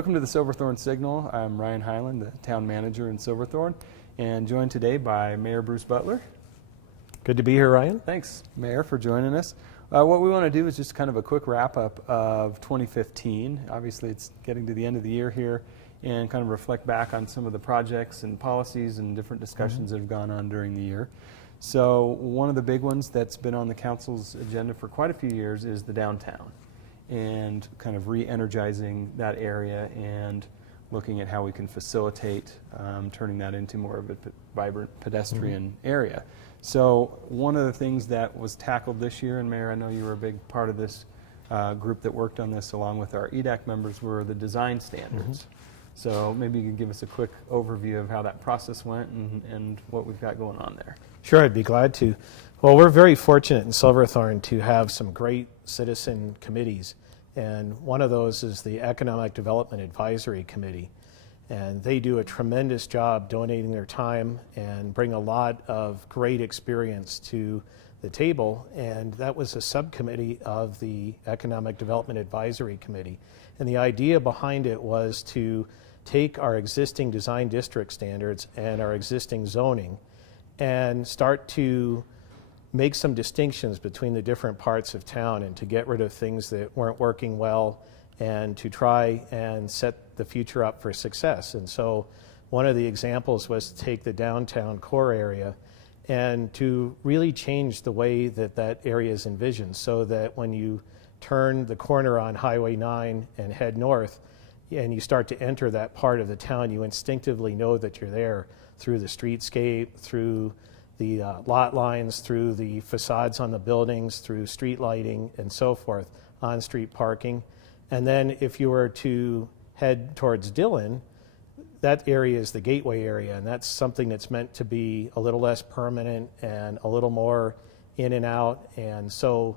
Welcome to the Silverthorne Signal. I'm Ryan Hyland, the town manager in Silverthorne, and joined today by Mayor Bruce Butler. Good to be here, Ryan. Thanks, Mayor, for joining us. What we want to do is just kind of a quick wrap-up of 2015. Obviously, it's getting to the end of the year here, and kind of reflect back on some of the projects and policies and different discussions that have gone on during the year. So one of the big ones that's been on the council's agenda for quite a few years is the downtown, and kind of re-energizing that area and looking at how we can facilitate turning that into more of a vibrant pedestrian area. So one of the things that was tackled this year, and Mayor, I know you were a big part of this group that worked on this along with our EDAC members, were the design standards. So maybe you could give us a quick overview of how that process went and what we've got going on there. Sure, I'd be glad to. Well, we're very fortunate in Silverthorne to have some great citizen committees, and one of those is the Economic Development Advisory Committee. And they do a tremendous job donating their time and bring a lot of great experience to the table. And that was a subcommittee of the Economic Development Advisory Committee. And the idea behind it was to take our existing design district standards and our existing zoning and start to make some distinctions between the different parts of town and to get rid of things that weren't working well and to try and set the future up for success. And so one of the examples was to take the downtown core area and to really change the way that that area is envisioned, so that when you turn the corner on Highway 9 and head north and you start to enter that part of the town, you instinctively know that you're there through the streetscape, through the lot lines, through the facades on the buildings, through street lighting and so forth, on-street parking. And then if you were to head towards Dillon, that area is the gateway area, and that's something that's meant to be a little less permanent and a little more in and out. And so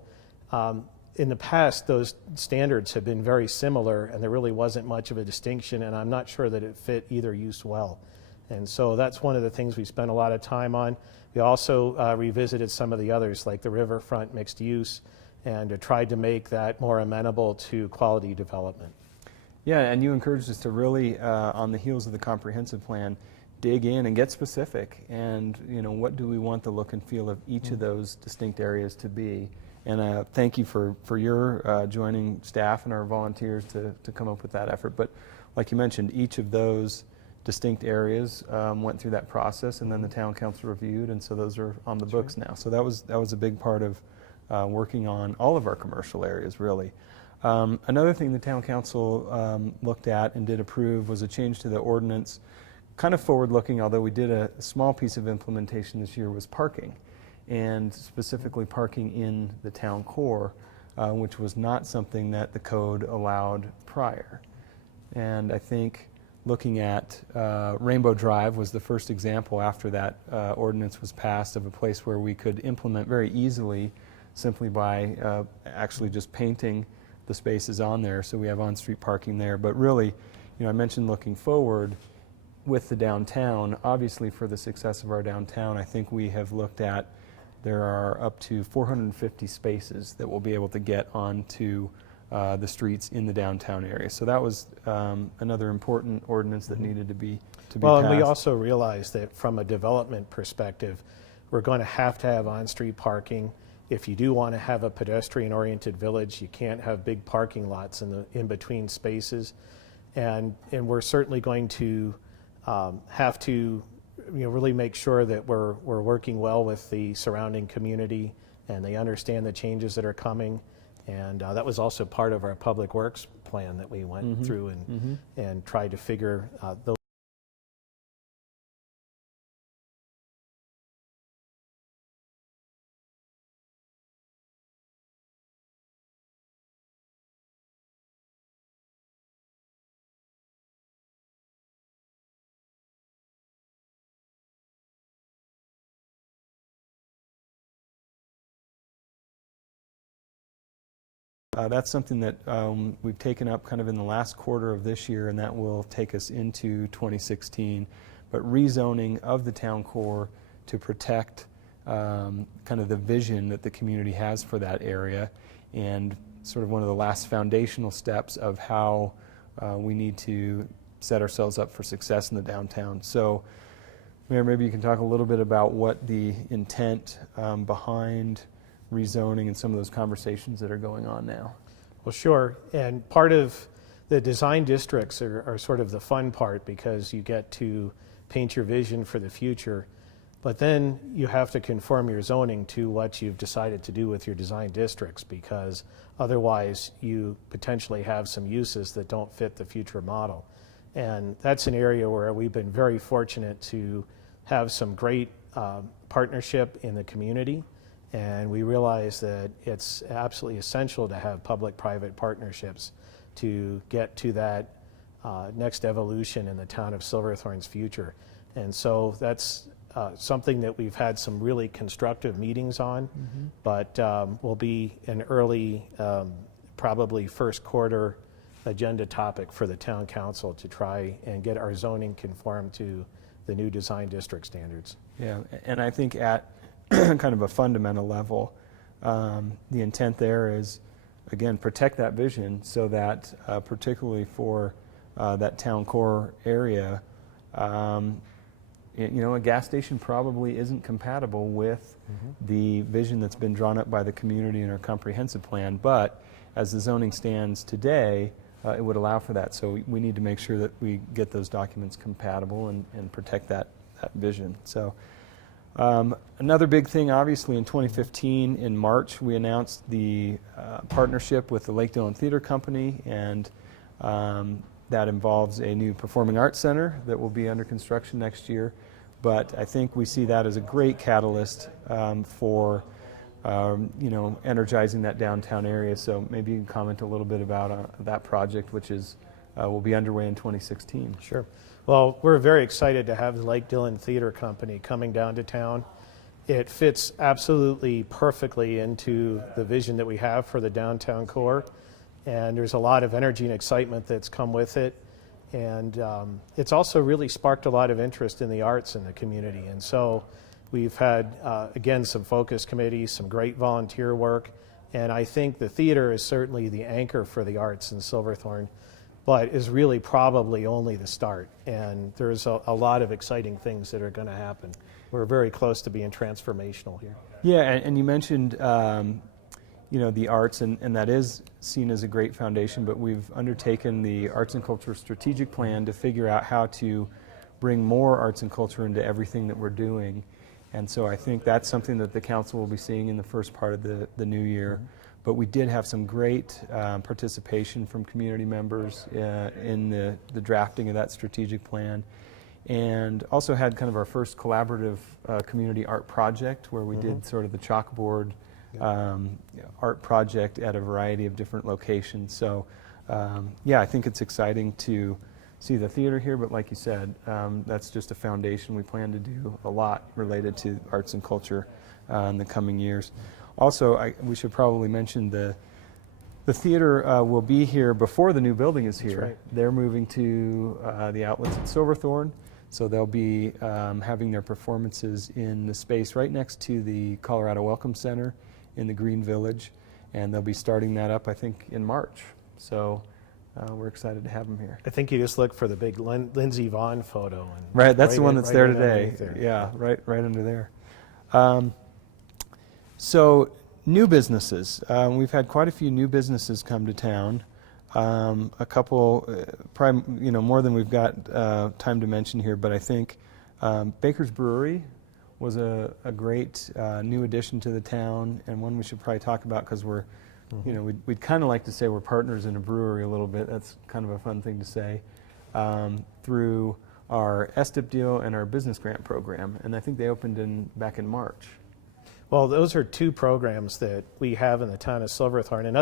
in the past, those standards have been very similar, and there really wasn't much of a distinction, and I'm not sure that it fit either use well. And so that's one of the things we spent a lot of time on. We also revisited some of the others, like the riverfront mixed use, and tried to make that more amenable to quality development. Yeah, and you encouraged us to really, on the heels of the comprehensive plan, dig in and get specific. And what do we want the look and feel of each of those distinct areas to be? And thank you for your joining staff and our volunteers to come up with that effort. But like you mentioned, each of those distinct areas went through that process, and then the town council reviewed, and so those are on the books now. So that was a big part of working on all of our commercial areas, really. Another thing the town council looked at and did approve was a change to the ordinance, kind of forward-looking, although we did a small piece of implementation this year, was parking, and specifically parking in the town core, which was not something that the code allowed prior. And I think looking at Rainbow Drive was the first example after that ordinance was passed of a place where we could implement very easily simply by actually just painting the spaces on there, so we have on-street parking there. But really, I mentioned looking forward with the downtown. Obviously, for the success of our downtown, I think we have looked at there are up to 450 spaces that we'll be able to get onto the streets in the downtown area. So that was another important ordinance that needed to be well, passed. And we also realized that from a development perspective, we're going to have on-street parking. If you do want to have a pedestrian-oriented village, you can't have big parking lots in between spaces, and we're certainly going to have to really make sure that we're working well with the surrounding community and they understand the changes that are coming. And that was also part of our public works plan that we went through and tried to figure those. That's something that we've taken up kind of in the last quarter of this year, and that will take us into 2016. But rezoning of the town core to protect kind of the vision that the community has for that area, and sort of one of the last foundational steps of how we need to set ourselves up for success in the downtown. So, Mayor, maybe you can talk a little bit about what the intent behind rezoning and some of those conversations that are going on now. Well, sure. And part of the design districts are sort of the fun part, because you get to paint your vision for the future, but then you have to conform your zoning to what you've decided to do with your design districts, because otherwise you potentially have some uses that don't fit the future model. And that's an area where we've been very fortunate to have some great partnership in the community. And we realize that it's absolutely essential to have public-private partnerships to get to that next evolution in the town of Silverthorne's future. And so that's something that we've had some really constructive meetings on, but will be an early, probably first quarter agenda topic for the town council to try and get our zoning conformed to the new design district standards. Yeah, and I think at kind of a fundamental level, the intent there is, again, protect that vision so that particularly for that town core area, a gas station probably isn't compatible with the vision that's been drawn up by the community in our comprehensive plan, but as the zoning stands today, it would allow for that. So we need to make sure that we get those documents compatible and protect that vision. So another big thing, obviously, in 2015, in March, we announced the partnership with the Lake Dillon Theater Company, and that involves a new performing arts center that will be under construction next year. But I think we see that as a great catalyst for energizing that downtown area. So maybe you can comment a little bit about that project, which is will be underway in 2016. Sure. Well, we're very excited to have the Lake Dillon Theater Company coming down to town. It fits absolutely perfectly into the vision that we have for the downtown core, and there's a lot of energy and excitement that's come with it. And it's also really sparked a lot of interest in the arts in the community. And so we've had, again, some focus committees, some great volunteer work, and I think the theater is certainly the anchor for the arts in Silverthorne, but is really probably only the start. And there's a lot of exciting things that are going to happen. We're very close to being transformational here. Yeah, and you mentioned the arts, and that is seen as a great foundation, but we've undertaken the Arts and Culture Strategic Plan to figure out how to bring more arts and culture into everything that we're doing. And so I think that's something that the council will be seeing in the first part of the new year. But we did have some great participation from community members in the drafting of that strategic plan, and also had kind of our first collaborative community art project where we did sort of the chalkboard art project at a variety of different locations. So I think it's exciting to see the theater here, but like you said, that's just a foundation. We plan to do a lot related to arts and culture in the coming years. Also, we should probably mention the theater will be here before the new building is here. That's right. They're moving to the outlets at Silverthorne, so they'll be having their performances in the space right next to the Colorado Welcome Center in the Green Village, and they'll be starting that up, I think, in March. So we're excited to have them here. I think you just look for the big Lindsey Vonn photo. And right, that's the one that's there today. There. Yeah, right under there. So new businesses. We've had quite a few new businesses come to town. A couple, probably more than we've got time to mention here, but I think Baker's Brewery was a great new addition to the town, and one we should probably talk about because we're, we'd kind of like to say we're partners in a brewery a little bit. That's kind of a fun thing to say, through our STIP deal and our business grant program, and I think they opened back in March. Well, those are two programs that we have in the town of Silverthorne, and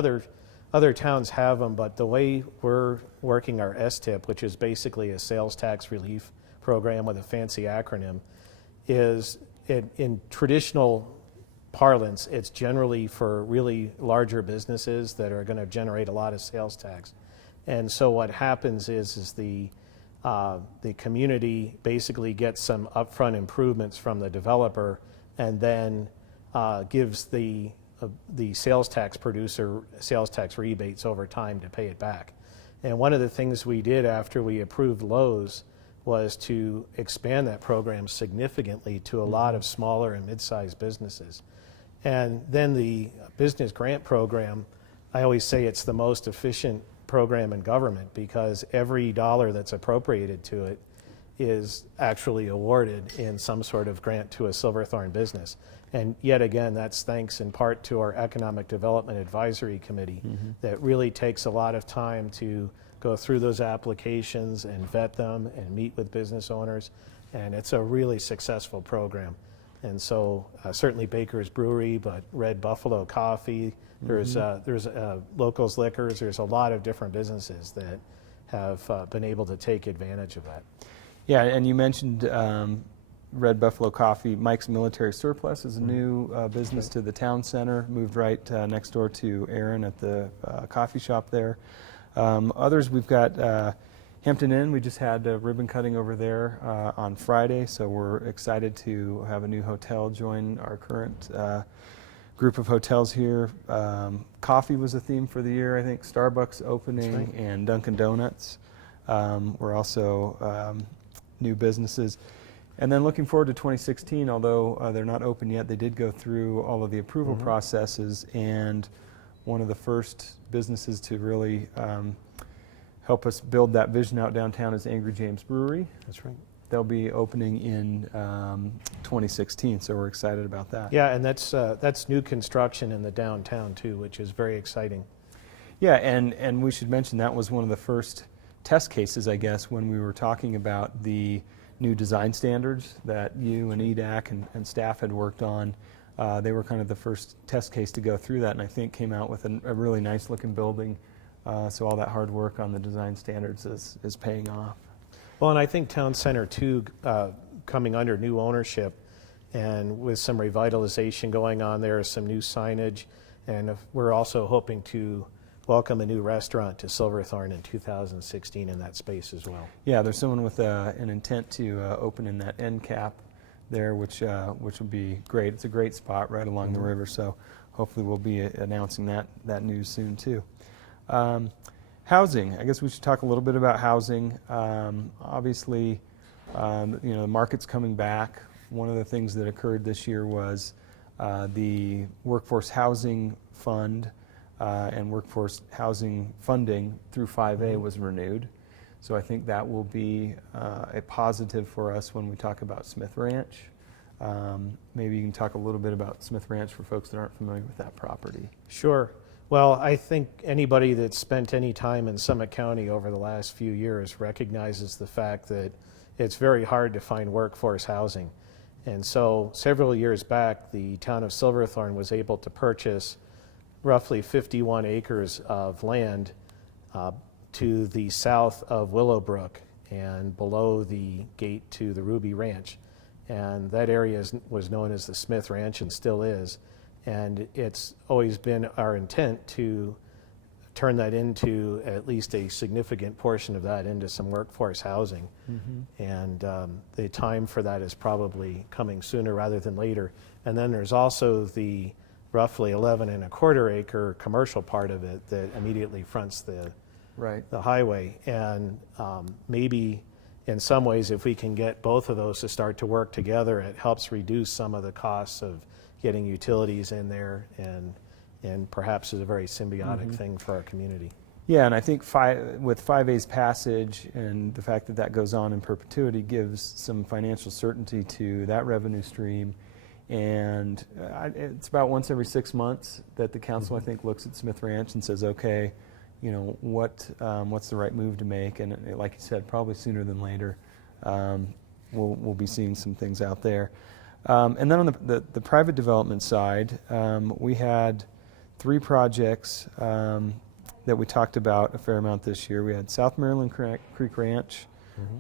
other towns have them, but the way we're working our STIP, which is basically a sales tax relief program with a fancy acronym, is in traditional parlance, it's generally for really larger businesses that are going to generate a lot of sales tax. And so what happens is the community basically gets some upfront improvements from the developer, and then gives the sales tax producer sales tax rebates over time to pay it back. And one of the things we did after we approved Lowe's was to expand that program significantly to a lot of smaller and mid-sized businesses. And then the business grant program, I always say it's the most efficient program in government because every dollar that's appropriated to it is actually awarded in some sort of grant to a Silverthorne business. And yet again, that's thanks in part to our Economic Development Advisory Committee that really takes a lot of time to go through those applications and vet them and meet with business owners. And it's a really successful program. And so certainly Baker's Brewery, but Red Buffalo Coffee, there's Locals Liquors, there's a lot of different businesses that have been able to take advantage of that. Yeah, and you mentioned Red Buffalo Coffee. Mike's Military Surplus is a new business to the town center, moved right next door to Aaron at the coffee shop there. Others, we've got Hampton Inn. We just had a ribbon cutting over there on Friday, so we're excited to have a new hotel join our current group of hotels here. Coffee was a theme for the year, I think. Starbucks opening and Dunkin' Donuts were also new businesses. And then looking forward to 2016, although they're not open yet, they did go through all of the approval processes, and one of the first businesses to really help us build that vision out downtown is Angry James Brewery. That's right. They'll be opening in 2016, so we're excited about that. Yeah, and that's new construction in the downtown too, which is very exciting. Yeah, and we should mention that was one of the first test cases, I guess, when we were talking about the new design standards that you and EDAC and staff had worked on. They were kind of the first test case to go through that, and I think came out with a really nice looking building. So all that hard work on the design standards is paying off. Well, and I think Town Center 2 coming under new ownership and with some revitalization going on there, some new signage, and we're also hoping to welcome a new restaurant to Silverthorne in 2016 in that space as well. Yeah, there's someone with an intent to open in that end cap there, which would be great. It's a great spot right along the river, so hopefully we'll be announcing that news soon too. Housing, I guess we should talk a little bit about housing. Obviously, the market's coming back. One of the things that occurred this year was the Workforce Housing Fund and Workforce Housing funding through 5A was renewed. So I think that will be a positive for us when we talk about Smith Ranch. Maybe you can talk a little bit about Smith Ranch for folks that aren't familiar with that property. Sure. Well, I think anybody that's spent any time in Summit County over the last few years recognizes the fact that it's very hard to find workforce housing. And so several years back, the town of Silverthorne was able to purchase roughly 51 acres of land to the south of Willowbrook and below the gate to the Ruby Ranch. And that area was known as the Smith Ranch and still is. And it's always been our intent to turn that into at least a significant portion of that into some workforce housing. And the time for that is probably coming sooner rather than later. And then there's also the roughly 11.25 acre commercial part of it that immediately fronts the highway. And maybe in some ways, if we can get both of those to start to work together, it helps reduce some of the costs of getting utilities in there, and perhaps is a very symbiotic thing for our community. Yeah, and I think with 5A's passage and the fact that that goes on in perpetuity gives some financial certainty to that revenue stream. And it's about once every 6 months that the council, I think, looks at Smith Ranch and says, okay, what's the right move to make? And like you said, probably sooner than later, we'll be seeing some things out there. And then on the private development side, we had 3 projects that we talked about a fair amount this year. We had South Maryland Creek Ranch,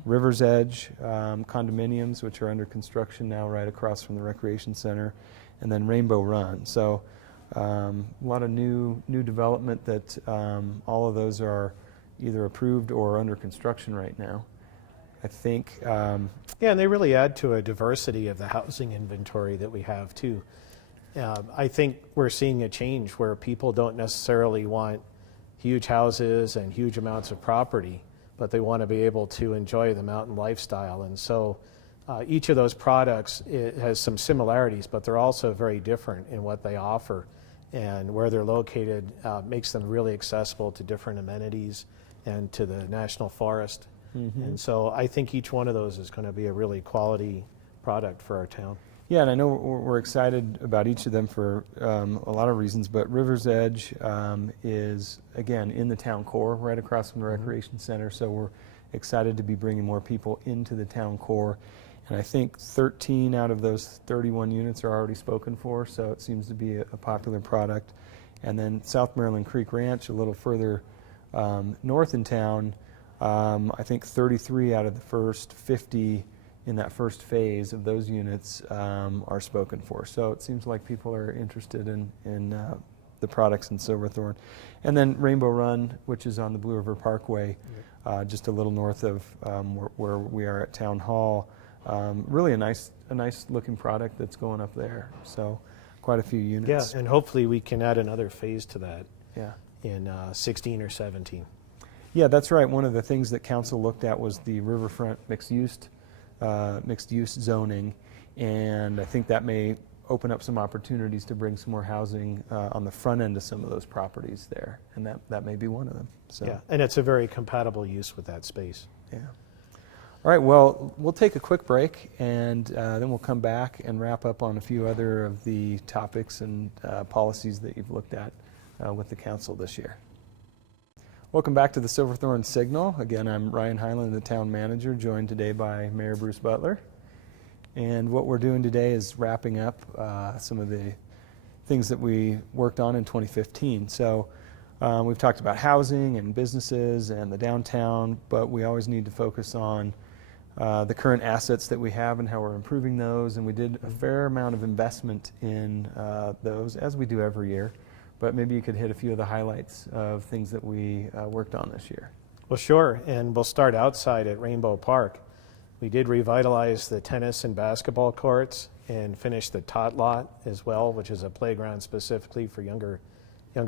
River's Edge condominiums, which are under construction now right across from the Recreation Center, and then Rainbow Run. So a lot of new development that all of those are either approved or under construction right now. I think. Yeah, and they really add to a diversity of the housing inventory that we have too. I think we're seeing a change where people don't necessarily want huge houses and huge amounts of property, but they want to be able to enjoy the mountain lifestyle. And so each of those products, it has some similarities, but they're also very different in what they offer, and where they're located makes them really accessible to different amenities and to the national forest. And so I think each one of those is going to be a really quality product for our town. Yeah, and I know we're excited about each of them for a lot of reasons, but River's Edge is, again, in the town core, right across from the Recreation Center, so we're excited to be bringing more people into the town core. And I think 13 out of those 31 units are already spoken for, so it seems to be a popular product. And then South Maryland Creek Ranch, a little further north in town, I think 33 out of the first 50 in that first phase of those units are spoken for. So it seems like people are interested in the products in Silverthorne. And then Rainbow Run, which is on the Blue River Parkway, just a little north of where we are at Town Hall. Really a nice looking product that's going up there. So quite a few units. Yeah, and hopefully we can add another phase to that. Yeah. In 16 or 17. Yeah, that's right. One of the things that council looked at was the riverfront mixed-use zoning, and I think that may open up some opportunities to bring some more housing on the front end of some of those properties there, and that may be one of them. So. Yeah, and it's a very compatible use with that space. Yeah. All right, well, we'll take a quick break, and then we'll come back and wrap up on a few other of the topics and policies that you've looked at with the council this year. Welcome back to the Silverthorne Signal. Again, I'm Ryan Hyland, the town manager, joined today by Mayor Bruce Butler. And what we're doing today is wrapping up some of the things that we worked on in 2015. So we've talked about housing and businesses and the downtown, but we always need to focus on the current assets that we have and how we're improving those. And we did a fair amount of investment in those, as we do every year. But maybe you could hit a few of the highlights of things that we worked on this year. Well, sure, and we'll start outside at Rainbow Park. We did revitalize the tennis and basketball courts and finish the tot lot as well, which is a playground specifically for younger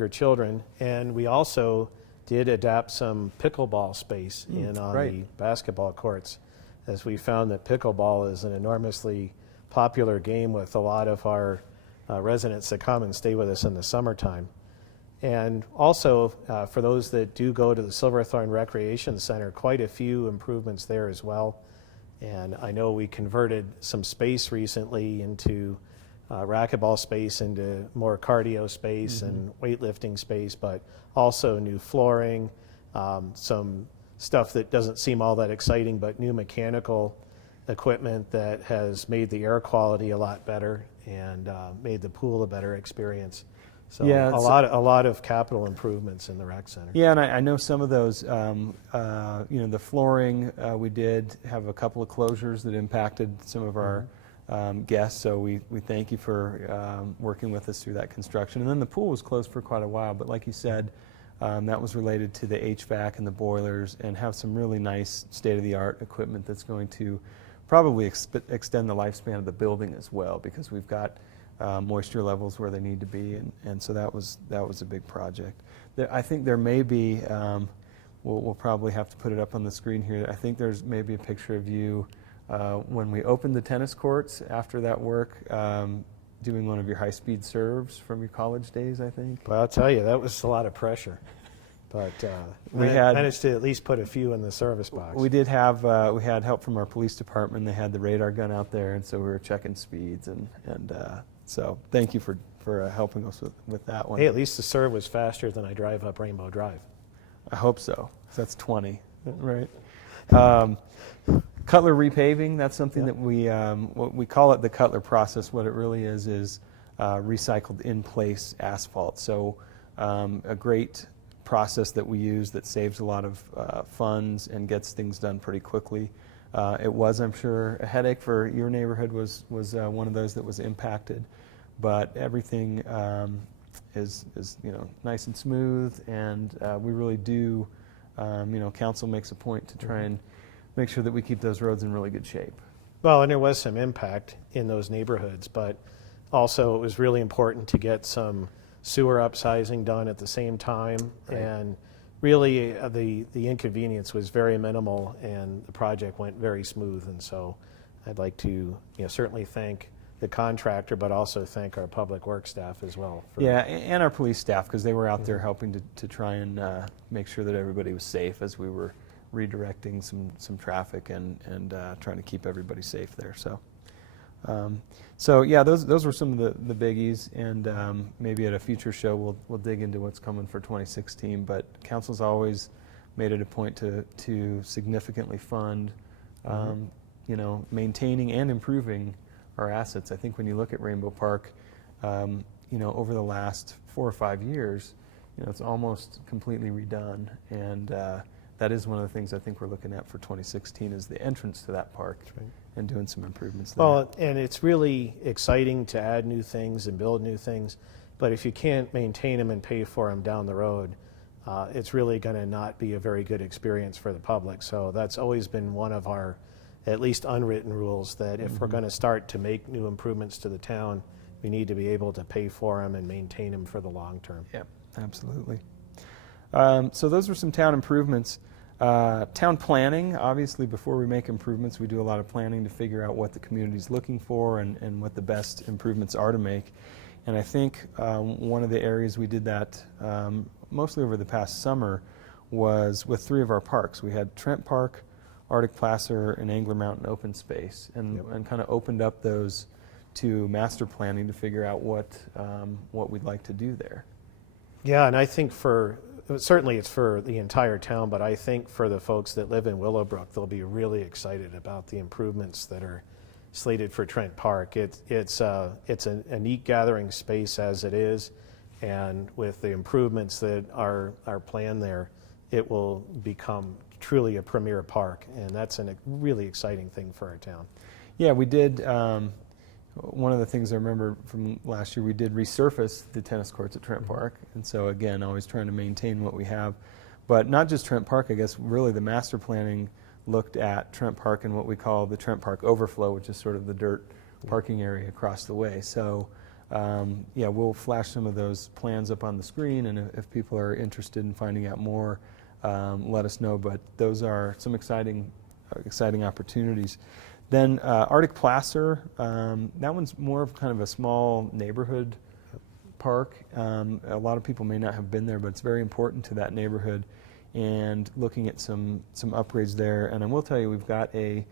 children. And we also did adapt some pickleball space in on the basketball courts, as we found that pickleball is an enormously popular game with a lot of our residents that come and stay with us in the summertime. And also, for those that do go to the Silverthorne Recreation Center, quite a few improvements there as well. And I know we converted some space recently into racquetball space, into more cardio space and weightlifting space, but also new flooring, some stuff that doesn't seem all that exciting, but new mechanical equipment that has made the air quality a lot better and made the pool a better experience. So yeah, a lot of capital improvements in the rec center. Yeah, and I know some of those, the flooring, we did have a couple of closures that impacted some of our guests, so we thank you for working with us through that construction. And then the pool was closed for quite a while, but like you said, that was related to the HVAC and the boilers, and have some really nice state-of-the-art equipment that's going to probably extend the lifespan of the building as well, because we've got moisture levels where they need to be, and so that was a big project. I think there may be, we'll probably have to put it up on the screen here, I think there's maybe a picture of you when we opened the tennis courts after that work, doing one of your high-speed serves from your college days, I think. Well, I'll tell you, that was a lot of pressure. But we managed to at least put a few in the service box. We did have we had help from our police department. They had the radar gun out there, and so we were checking speeds, and so thank you for helping us with that one. Hey, at least the serve was faster than I drive up Rainbow Drive. I hope so. That's 20, right? Cutler repaving. That's something that we call it the Cutler process. What it really is recycled in place asphalt. So a great process that we use that saves a lot of funds and gets things done pretty quickly. It was, I'm sure, a headache for your neighborhood. Was one of those that was impacted, but everything is nice and smooth, and we really do. Council makes a point to try and make sure that we keep those roads in really good shape. Well, and there was some impact in those neighborhoods, but also it was really important to get some sewer upsizing done at the same time. Right. And really, the inconvenience was very minimal, and the project went very smooth. And so I'd like to certainly thank the contractor, but also thank our public works staff as well. Yeah, and our police staff, because they were out there helping to try and make sure that everybody was safe as we were redirecting some traffic and trying to keep everybody safe there. So yeah, those were some of the biggies, and maybe at a future show we'll dig into what's coming for 2016. But council's always made it a point to significantly fund, maintaining and improving our assets. I think when you look at Rainbow Park, over the last 4 or 5 years, it's almost completely redone, and that is one of the things I think we're looking at for 2016 is the entrance to that park. That's right. And doing some improvements there. Well, and it's really exciting to add new things and build new things, but if you can't maintain them and pay for them down the road, it's really going to not be a very good experience for the public. So that's always been one of our at least unwritten rules, that if we're going to start to make new improvements to the town, we need to be able to pay for them and maintain them for the long term. Yep, absolutely. So those are some town improvements. Town planning, obviously before we make improvements, we do a lot of planning to figure out what the community's looking for and what the best improvements are to make. And I think one of the areas we did that mostly over the past summer was with 3 of our parks. We had Trent Park, Arctic Placer, and Angler Mountain open space, and kind of opened up those to master planning to figure out what we'd like to do there. Yeah, and I think certainly it's for the entire town, but I think for the folks that live in Willowbrook, they'll be really excited about the improvements that are slated for Trent Park. It's a neat gathering space as it is, and with the improvements that are planned there, it will become truly a premier park, and that's a really exciting thing for our town. Yeah, we did. One of the things I remember from last year, we did resurface the tennis courts at Trent Park, and so again, always trying to maintain what we have. But not just Trent Park, I guess really the master planning looked at Trent Park and what we call the Trent Park overflow, which is sort of the dirt parking area across the way. So we'll flash some of those plans up on the screen, and if people are interested in finding out more, let us know. But those are some exciting opportunities. Then Arctic Placer, that one's more of kind of a small neighborhood park. A lot of people may not have been there, but it's very important to that neighborhood, and looking at some upgrades there. And I will tell you, we've got a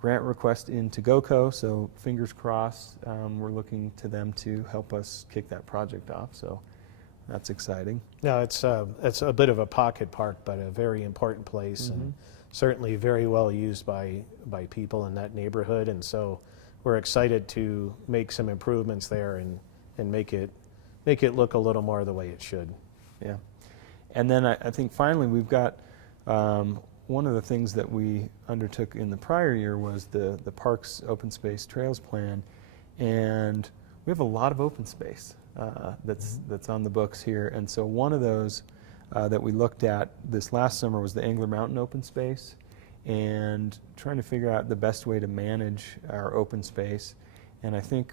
grant request in to GOCO, so fingers crossed. We're looking to them to help us kick that project off, so that's exciting. No, it's a bit of a pocket park, but a very important place, and certainly very well used by people in that neighborhood. And so we're excited to make some improvements there and make it look a little more the way it should. Yeah. And then I think finally we've got one of the things that we undertook in the prior year was the Parks Open Space Trails Plan, and we have a lot of open space that's on the books here. And so one of those that we looked at this last summer was the Angler Mountain open space, and trying to figure out the best way to manage our open space. And I think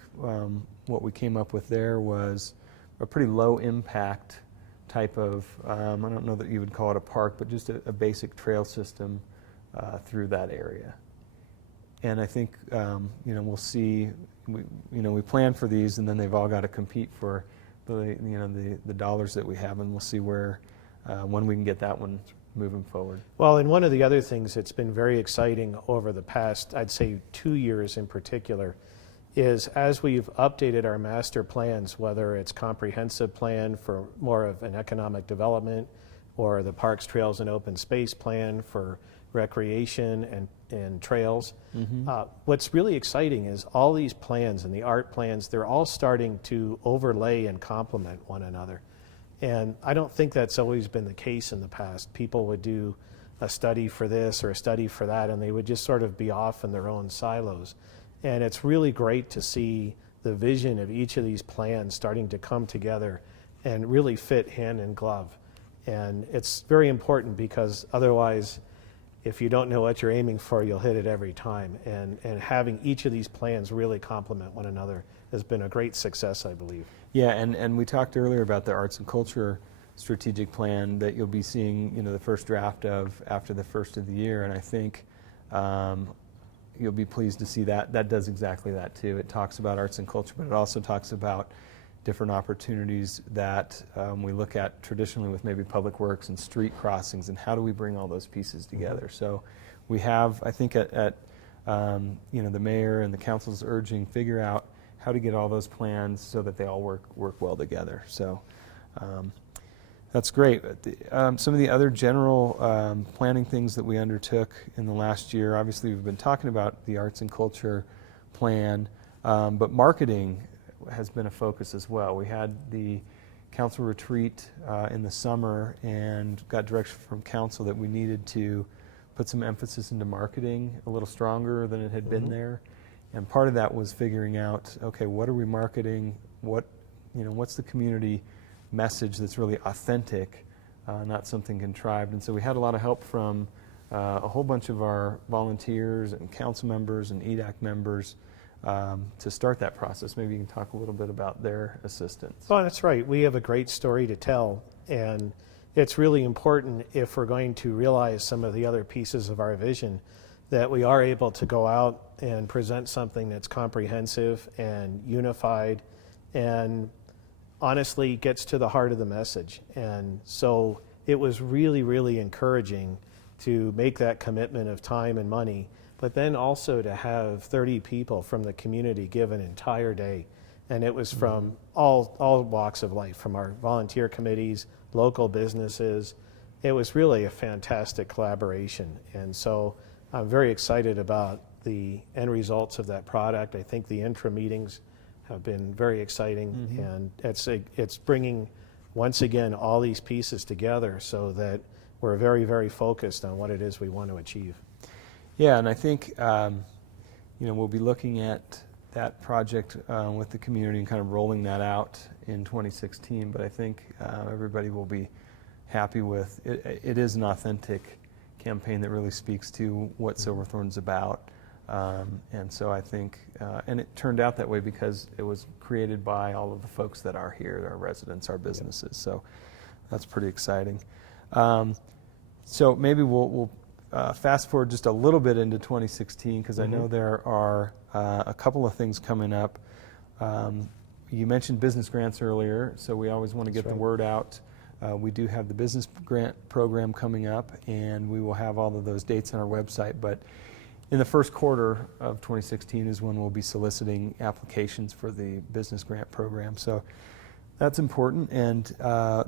what we came up with there was a pretty low impact type of, I don't know that you would call it a park, but just a basic trail system through that area. And I think we'll see. We plan for these, and then they've all got to compete for the dollars that we have, and we'll see where when we can get that one moving forward. Well, and one of the other things that's been very exciting over the past, I'd say 2 years in particular, is as we've updated our master plans, whether it's comprehensive plan for more of an economic development, or the Parks, Trails, and Open Space plan for recreation and trails. What's really exciting is all these plans and the art plans, they're all starting to overlay and complement one another. And I don't think that's always been the case in the past. People would do a study for this or a study for that, and they would just sort of be off in their own silos. And it's really great to see the vision of each of these plans starting to come together and really fit hand in glove. And it's very important, because otherwise, if you don't know what you're aiming for, you'll hit it every time. And having each of these plans really complement one another has been a great success, I believe. Yeah, and we talked earlier about the arts and culture strategic plan that you'll be seeing, the first draft of after the first of the year, and I think you'll be pleased to see that. That does exactly that too. It talks about arts and culture, but it also talks about different opportunities that we look at traditionally with maybe public works and street crossings, and how do we bring all those pieces together. So we have, I think at the mayor and the council's urging, figure out how to get all those plans so that they all work well together. So that's great. Some of the other general planning things that we undertook in the last year, obviously we've been talking about the arts and culture plan, but marketing has been a focus as well. We had the council retreat in the summer and got direction from council that we needed to put some emphasis into marketing a little stronger than it had been there. And part of that was figuring out, okay, what are we marketing? What's the community message that's really authentic, not something contrived? And so we had a lot of help from a whole bunch of our volunteers and council members and EDAC members to start that process. Maybe you can talk a little bit about their assistance. Oh, that's right. We have a great story to tell, and it's really important, if we're going to realize some of the other pieces of our vision, that we are able to go out and present something that's comprehensive and unified and honestly gets to the heart of the message. And so it was really, really encouraging to make that commitment of time and money, but then also to have 30 people from the community give an entire day. And it was from all walks of life, from our volunteer committees, local businesses. It was really a fantastic collaboration. And so I'm very excited about the end results of that product. I think the intra meetings have been very exciting, and it's bringing, once again, all these pieces together so that we're very, very focused on what it is we want to achieve. Yeah, and I think we'll be looking at that project with the community and kind of rolling that out in 2016. But I think everybody will be happy with it. It is an authentic campaign that really speaks to what Silverthorne's about. And so I think, and it turned out that way because it was created by all of the folks that are here, our residents, our businesses. So that's pretty exciting. So maybe we'll fast forward just a little bit into 2016, because I know there are a couple of things coming up. You mentioned business grants earlier, so we always want to get the word out. We do have the business grant program coming up, and we will have all of those dates on our website. But in the first quarter of 2016 is when we'll be soliciting applications for the business grant program. So that's important. And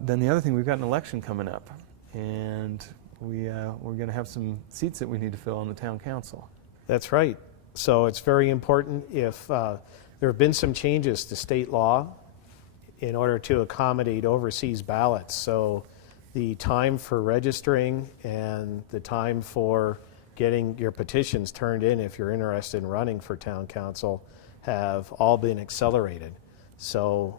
then the other thing, we've got an election coming up, and we're going to have some seats that we need to fill on the town council. That's right. So it's very important. If there have been some changes to state law in order to accommodate overseas ballots. So the time for registering and the time for getting your petitions turned in if you're interested in running for town council have all been accelerated. So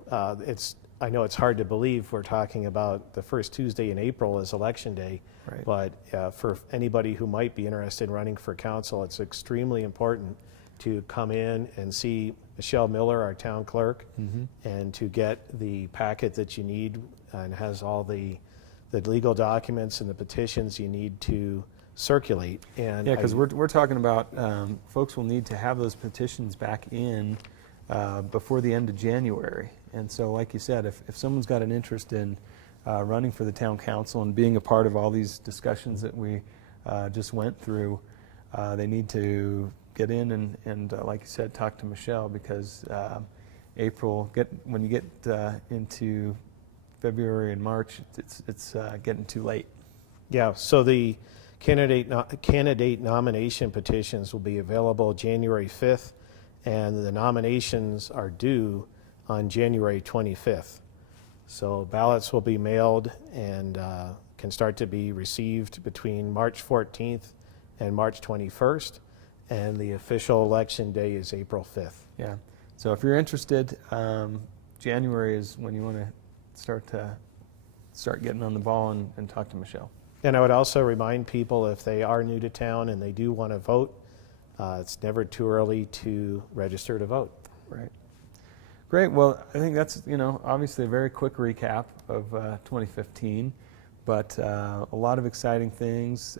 I know it's hard to believe we're talking about the first Tuesday in April as election day, right. But for anybody who might be interested in running for council, it's extremely important to come in and see Michelle Miller, our town clerk, and to get the packet that you need, and has all the legal documents and the petitions you need to circulate. And yeah, because we're talking about folks will need to have those petitions back in before the end of January. And so, like you said, if someone's got an interest in running for the town council and being a part of all these discussions that we just went through, they need to get in and like you said, talk to Michelle, because when you get into February and March, it's getting too late. Yeah, so the candidate nomination petitions will be available January 5th, and the nominations are due on January 25th. So ballots will be mailed and can start to be received between March 14th and March 21st, and the official election day is April 5th. Yeah, so if you're interested, January is when you want to start getting on the ball and talk to Michelle. And I would also remind people, if they are new to town and they do want to vote, it's never too early to register to vote. Right. Great. Well, I think that's, obviously a very quick recap of 2015, but a lot of exciting things.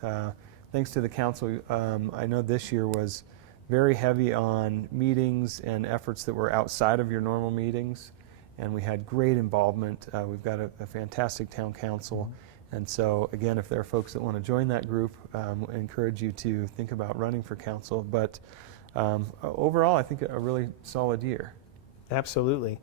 Thanks to the council, I know this year was very heavy on meetings and efforts that were outside of your normal meetings, and we had great involvement. We've got a fantastic town council, and so again, if there are folks that want to join that group, I encourage you to think about running for council. But overall, I think a really solid year. Absolutely.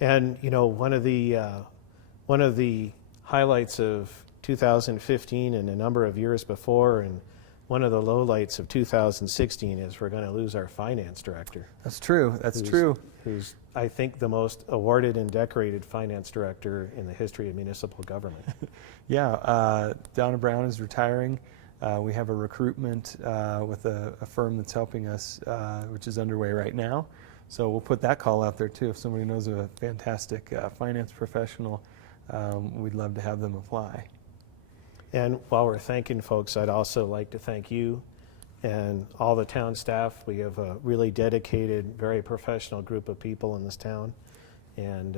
And one of the highlights of 2015 and a number of years before, and one of the lowlights of 2016, is we're going to lose our finance director. That's true. That's true. Who's, I think, the most awarded and decorated finance director in the history of municipal government. Yeah, Donna Brown is retiring. We have a recruitment with a firm that's helping us, which is underway right now. So we'll put that call out there too. If somebody knows of a fantastic finance professional, we'd love to have them apply. And while we're thanking folks, I'd also like to thank you and all the town staff. We have a really dedicated, very professional group of people in this town, and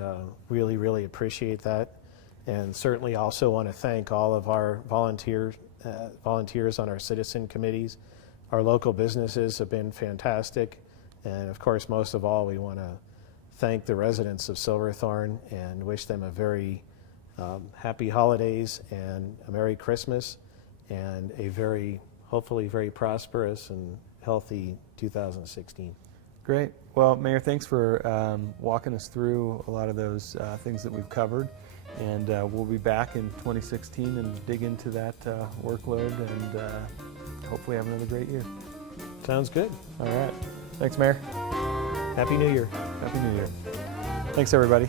really, really appreciate that. And certainly also want to thank all of our volunteers on our citizen committees. Our local businesses have been fantastic. And of course, most of all, we want to thank the residents of Silverthorne and wish them a very happy holidays and a Merry Christmas and a hopefully very prosperous and healthy 2016. Great. Well, Mayor, thanks for walking us through a lot of those things that we've covered. And we'll be back in 2016 and dig into that workload and hopefully have another great year. Sounds good. All right. Thanks, Mayor. Happy New Year. Happy New Year. Thanks, everybody.